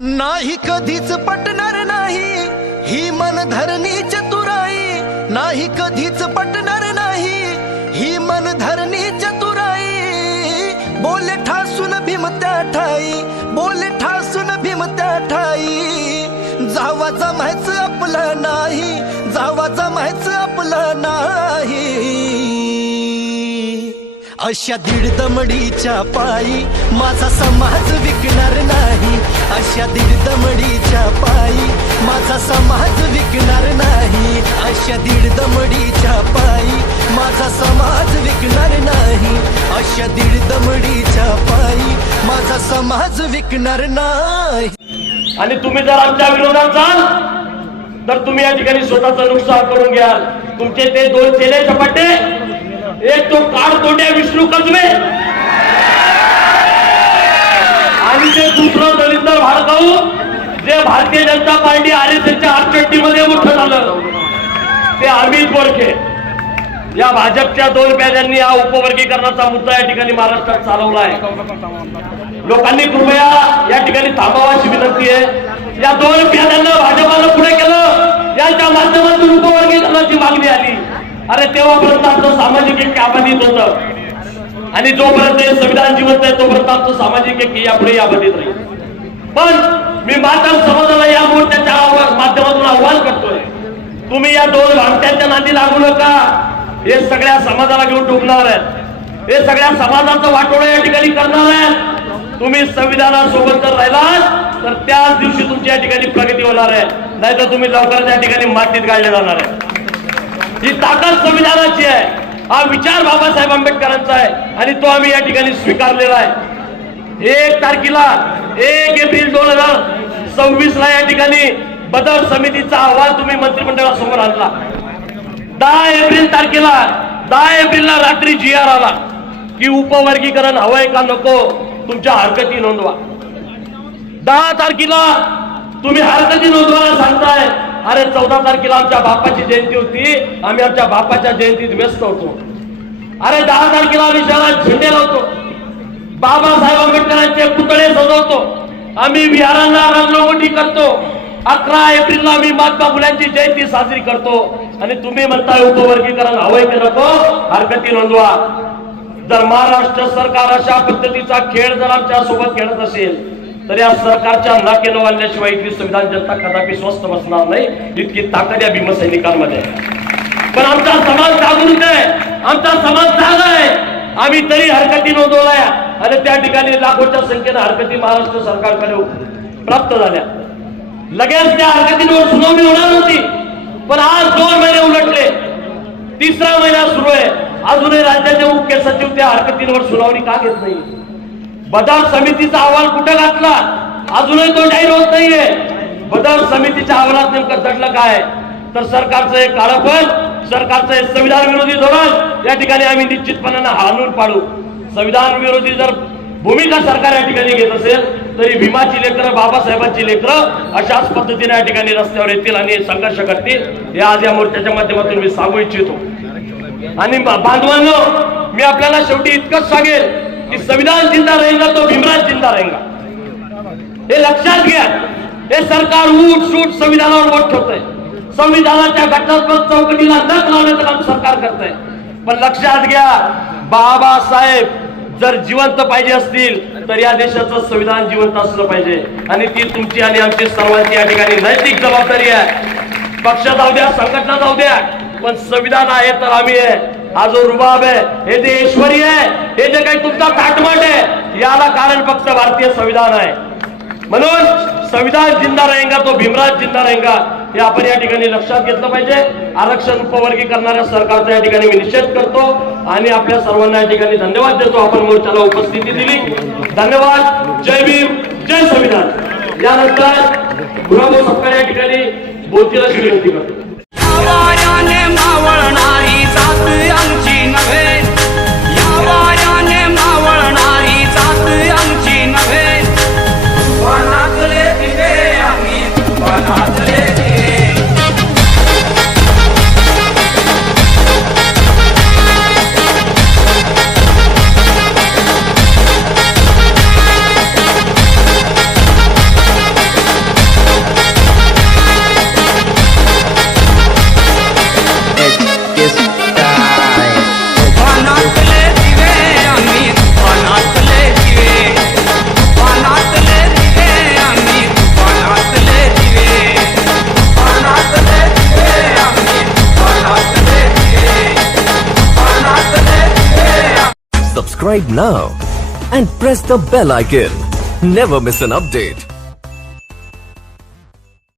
नाही कधीच पटणार नाही ही मनधरणी चतुराई, नाही कधीच पटणार नाही ही मनधरणी चतुराई। बोले ठासून भीमत्या ठाई, बोले ठासून भीमत्या ठाई। जावा जमायचं आपलं नाही, जावा जमायचं आपलं नाही। अशा दीड दमडीच्या पायी माझा समाज विकणार नाही, अशा दीड दमडीच्या पायी माझा समाज विकणार नाही, अशा दीड दमडीच्या पायी माझा समाज विकणार नाही, अशा दीड दमडीच्या पायी माझा समाज विकणार नाही। आणि तुम्ही जर आमच्या विरोधात जाल तर तुम्ही या ठिकाणी स्वतःचं नुकसान करून घ्याल। तुमचे ते दोन चेले चपाटे, एक तो काळतोंड्या विष्णू कसबे आणि ते दुसरं दलिंदर भाडकाऊ, जे भारतीय जनता पार्टी RSSच्या आरचट्टीमध्ये मोठं झालं, ते अमित बोरखे। या भाजपच्या दोन प्याद्यांनी हा उपवर्गीकरणाचा मुद्दा या ठिकाणी महाराष्ट्रात चालवला आहे। लोकांनी कृपया या ठिकाणी थांबावा अशी विनंती आहे। या दोन प्याद्यांना भाजपानं पुढे केलं, यांच्या माध्यमातून उपवर्गीकरणाची मागणी आली। अरे तेव्हापर्यंत आमचं सामाजिक ऐक्य अबाधित होतं आणि जोपर्यंत हे संविधान जिवंत आहे तोपर्यंत आमचं सामाजिक ऐक्य यापुढे अबाधित राहील। पण मी मातम समाजाला या मोर्चाच्या माध्यमातून आव्हान करतोय, तुम्ही या दोन भामट्यांच्या नादी लागू नका। हे सगळ्या समाजाला घेऊन डुबणार आहेत, हे सगळ्या समाजाचं वाटोळं या ठिकाणी करणार आहेत। तुम्ही संविधानासोबत जर राहिलात तर त्याच दिवशी तुमची या ठिकाणी प्रगती होणार आहे, नाहीतर तुम्ही लवकरच या ठिकाणी मातीत गाडले जाणार आहे। ही ताकद संविधानाची आहे, हा विचार बाबासाहेब आंबेडकरांचा आहे आणि तो आम्ही या ठिकाणी स्वीकारलेला आहे। 1 तारखेला 1 एप्रिल 2026 ला या ठिकाणी बदल समितीचा अहवाल तुम्ही मंत्रिमंडळासमोर आणला। 10 एप्रिलला रात्री GR आला की उपवर्गीकरण हवंय का नको तुमच्या हरकती नोंदवा। 10 तारखेला तुम्ही हरकती नोंदवायला सांगताय, अरे 14 तारखेला आमच्या बापाची जयंती होती, आम्ही आमच्या बापाच्या जयंतीत व्यस्त होतो। अरे 10 तारखेला आम्ही शहरात झेंडे लावतो, बाबासाहेब आंबेडकरांचे पुतळे सजवतो, आम्ही विहारांना रंगरंगोटी करतो। 11 एप्रिलला आम्ही महात्मा फुल्यांची जयंती साजरी करतो आणि तुम्ही म्हणताय उपवर्गीकरण हवंय की नको हरकती नोंदवा। जर महाराष्ट्र सरकार अशा पद्धतीचा खेळ जर आमच्या सोबत खेळत असेल तर या सरकारच्या नाकेनं वाढल्याशिवाय इथली संविधान जनता कदापि स्वस्थ बसणार नाही, इतकी ताकद या भीमसैनिकांमध्ये। पण आमचा समाज जागृत आहे, आमचा समाज जागा आहे, आम्ही तरी हरकती नोंदवल्या आणि त्या ठिकाणी लाखोच्या संख्येने हरकती महाराष्ट्र सरकारकडे प्राप्त झाल्या। लगेच त्या हरकतींवर सुनावणी होणार होती, पण आज 2 महिने उलटले, 3रा महिना सुरू आहे, अजूनही राज्याचे मुख्य सचिव त्या हरकतींवर सुनावणी का घेत नाही? बदल समितीचा अहवाल कुठे घातला? अजूनही तो जाहीर होत नाहीये। बदल समितीच्या अहवालात नेमकं दडलं काय? तर सरकारचं एक काळपण, सरकारचं एक संविधान विरोधी धोरण या ठिकाणी आम्ही निश्चितपणाने हाणून पाडू। संविधान विरोधी जर भूमिका सरकार या ठिकाणी घेत असेल तरी भीमाची लेकरं, बाबासाहेबांची लेकरं अशाच पद्धतीने या ठिकाणी रस्त्यावर येतील आणि संघर्ष करतील, हे आज या मोर्चाच्या माध्यमातून मी सांगू इच्छितो। आणि बांधवांनो, मी आपल्याला शेवटी इतकंच सांगेल की संविधान जिंदा रहेगा तो भीमराज जिंदा रहेगा, हे लक्षात घ्या। हे सरकार उठ सूट संविधानावर बोट ठेवतंय, संविधानाच्या घटनात्मक चौकटीला नख लावण्याचं काम सरकार करतंय। पण लक्षात घ्या, बाबासाहेब जर जिवंत पाहिजे असतील तर या देशाचं संविधान जिवंत असलं पाहिजे आणि ती तुमची आणि आमची सर्वांची या ठिकाणी नैतिक जबाबदारी आहे। पक्ष जाऊ द्या, संघटना जाऊ द्या, पण संविधान आहे तर आम्ही आहे। हा जो रुबाब आहे, हे जे ऐश्वर्य आहे, हे जे काही तुमचा काटमाट आहे, याला कारण फक्त भारतीय संविधान आहे। म्हणून संविधान जिंदा रहेगा तो भीमराज जिंदा रहेगा, हे आपण या ठिकाणी लक्षात घेतलं पाहिजे। आरक्षण उपवर्गी करणाऱ्या सरकारचा या ठिकाणी मी निषेध करतो आणि आपल्या सर्वांना या ठिकाणी धन्यवाद देतो। आपण मोर्चाला उपस्थिती दिली, धन्यवाद। जय भीम, जय संविधान। यानंतर गुलाबो सपकाळ या ठिकाणी बोलतील अशी विनंती करतो। मावळणारी जात आमची नव्हे, या वाऱ्याने मावळणारी जात आमची नव्हे। वनातले दिवे आम्ही वनातले दिवे, subscribe now and press the bell icon. Never miss an update.